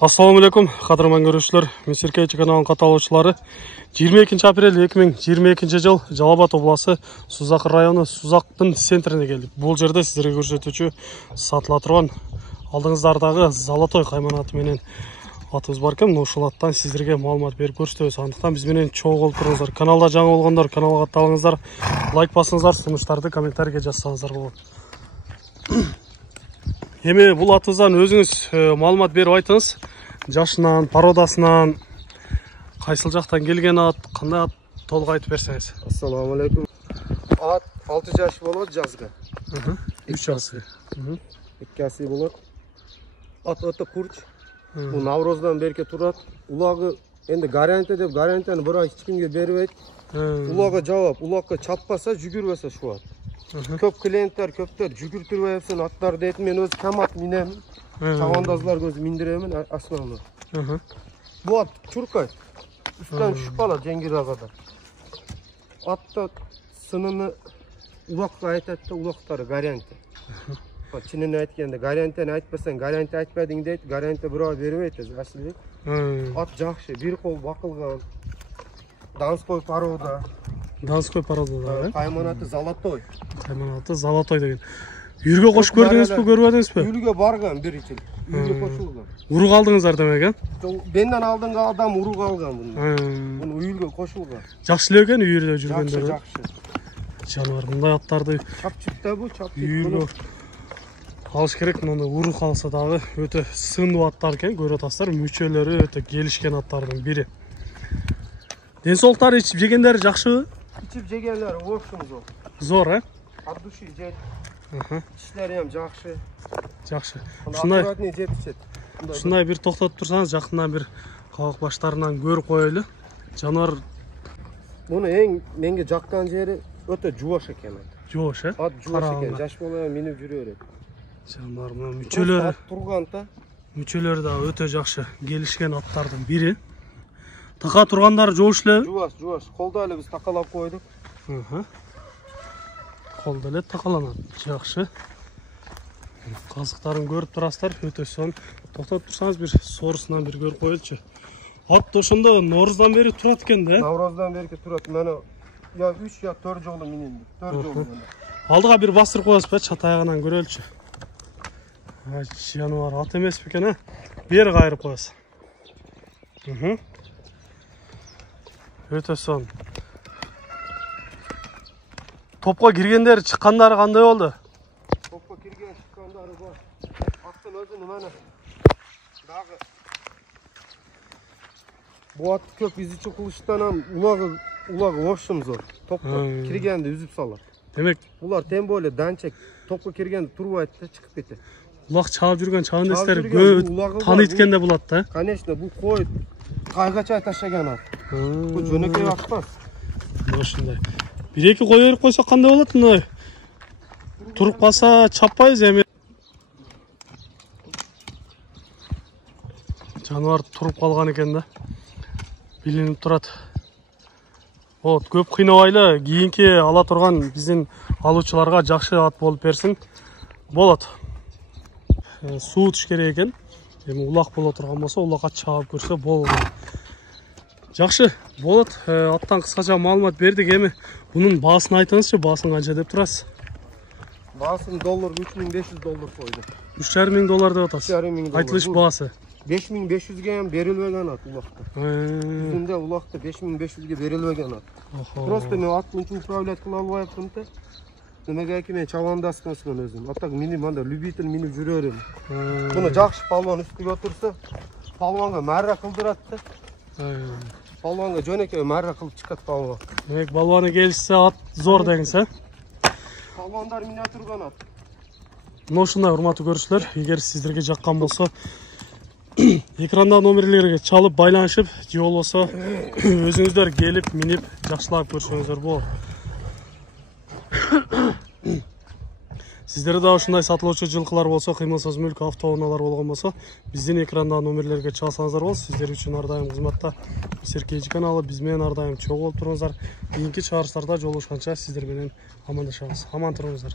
Assalamu alaikum, qadırman görüşler. Мен Серкейчи каналының қаталаушылары. 22 апрель 2022 жыл Жалал-Абад облысы Сузақ районы Сузақтың центріне келдік. Бұл жерде сіздерге көрсетуші сатыла тұрған алдыңыздардағы Золотой қайманаты менен атымыз бар екен. Ошол аттан сіздерге маалымат беріп көрсетеміз. Андықтан бізбенен чоң болуп туруңуздар. Каналда жаңы болғандар каналға атталыңыздар, лайк басыңыздар, сунуштарды комментарийге жазсаңыздар болот. Эми бул атыңыздан өзүңүз маалымат берип айтыңыз. Жашынан, пародасынан, кайсыл жактан келген ат, кандай ат, толук айтып берсеңиз. Assalamu alaikum. At 6 жаш болот жазга. 3 жасы. 2 жасы болот. At өтө курч. Бул Навроздан берке турат. Улагы энди гарантия деп гарантияны бир ай эч кимге бербейт. Улага жабап, улагга чаппаса, жүгүрбөсө шу ат. Көп клиенттер, көптөр жүгүртүрбөй апсын аттар дейт. Мен өз камат минем. Чавандазлар көз миндиремин основной. Бу ат чуркайт. Üstten düşüp kalır Cengiz Ağa'da. Atta sınını ulakla aytatta ulakları garanti. Çin'in aytkende garantini aytpasan garanti aytmading deyt, garanti birov beribeytiz aslida. At жақсы, bir kol bakılgan. Donskoy paroda. Donskoy paroda. Qaymanаты Zolotoy. Qaymanаты Zolotoy деген. Үйргө кошуп көрдүңүзбү, көрбөдүңүзбү? Үйргө барган бир ичил. Үйргө кошулган. Урук алдыңыздар демек, э? Бенден алдыңкы адам урук алган буну. Буну үйргө кошулган. Жакшы эле экен үйрдө жүргөндөр. Жакшы. Жаныбар мындай аттарды чапчыкта бу, чапчык. Үйргө алыш керек, муну урук алса дагы өтө сындуу аттар экен, көрүп атасыздар, мүчөлөрү өтө келишкен аттардын бири. Ден соолуктары ичип жегендери жакшыбы? Ичип жегендери общем зор. Зор, э? От души жейт. İşleri hem жақсы. Жақсы. Шундай бир токтотуп турсаңыз, жакындан бир кабак баштарынан көрүп коелу. Жануар Муну эң менге жаккан жери өтө жубаш экен. Жубаш, э? Ат жубаш экен, жаш бала минип жүрө берет. Жануар мына мүчөлөр турган да. Мүчөлөр да өтө жакшы келишкен аттардын бири. Така тургандары жубаш эле? Жубаш. Колдо эле биз такалап койдук. Колдо эле такаланат. Жакшы. Казыктарын көрүп турасыздар, өтө сонун. Токтоп турсаңыз бир соорусунан бир көрүп коелучу. Ат ошондо Нооруздан бери турат экен да? Навроздан бери турат. Мени я 3 я 4 жолу мининди. 4 жолу. Алдыга бир бастырып коесузбу, чат аягынан көрөлүчү. Жаныбар ат эмес бекен, э? Бери кайрып коесуз. Өтө сонун. Topqa kirgenderi çıkanları qanday oldu? Topqa kirgen çıkanları var. Attın özünü mana. Dağı. Bu at köp izi çıkılıştan ham ulağı hoşum zor. Topqa kirgende üzüp salar. Demek bular temboyla dançak topqa kirgende turbaytı çıkıp ketedi. Ulaq çalıp жүрген çavandesteri көп tanıytken de bulat da. Конечно, bu koy kaygaçay taşagan at. Bu jönökey atmaz. Ошондой. Bir-эки кой берип койсок кандай болот мына? Туруп калса чаппайбыз эми. Жаныбар туруп калган экен да. Билинип турат. Вот, көп кыйнабайлы, кийинки ала турган биздин алуучуларга жакшы ат болуп берсин. Болот. Суу ичиш керек экен. Эми улак боло турган болсо, улакка чаап көрсө болот. Жакшы, болот. Аттан кыскача маалымат бердик. Эми bunun bağısını aytыңызчы, bağысын канча деп турасыз? Bağıсын $3500 койду. $3.500 деп атасыз. Айтылыш bağısı. 5500'ge hem berilbegen at ulakta. Yüzünde ulakta 5500'ge berilbegen at. Просто men at bunçu upravlat kıla albayaptım da. Demek ki men çavandasmasın özüm. Hatta mini banda любитель minip жүрөрüm. Bunu жақсы palvan üstüge otursa, palvanga marra kıldırattı. Palvanga jönökey marra kılıp çıkat palvan. Demek balvanı gelişse at zor degенсиз, Palvanдар миниатюрган at. Ушундай урматтуу көрүүчүлөр, эгер сиздерге жаккан болсо, экранда номерлерге чалып байланышып, же болбосо өзүңүздөр келип, минип, жакшылап көрсөңүздөр болот. Сиздерде да ушундай сатылуучу жылкылар болсо, кыймылсыз мүлк автоунаалар болгон болсо, биздин экранда номерлерге чалсаңыздар болот. Сиздер үчүн ар дайым кызматта Серкейчи каналы, биз менен ар дайым чогуу болуп туруңуздар. Кийинки чыгарыштарда жолугушканча сиздер менен амандашабыз. Аман туруңуздар.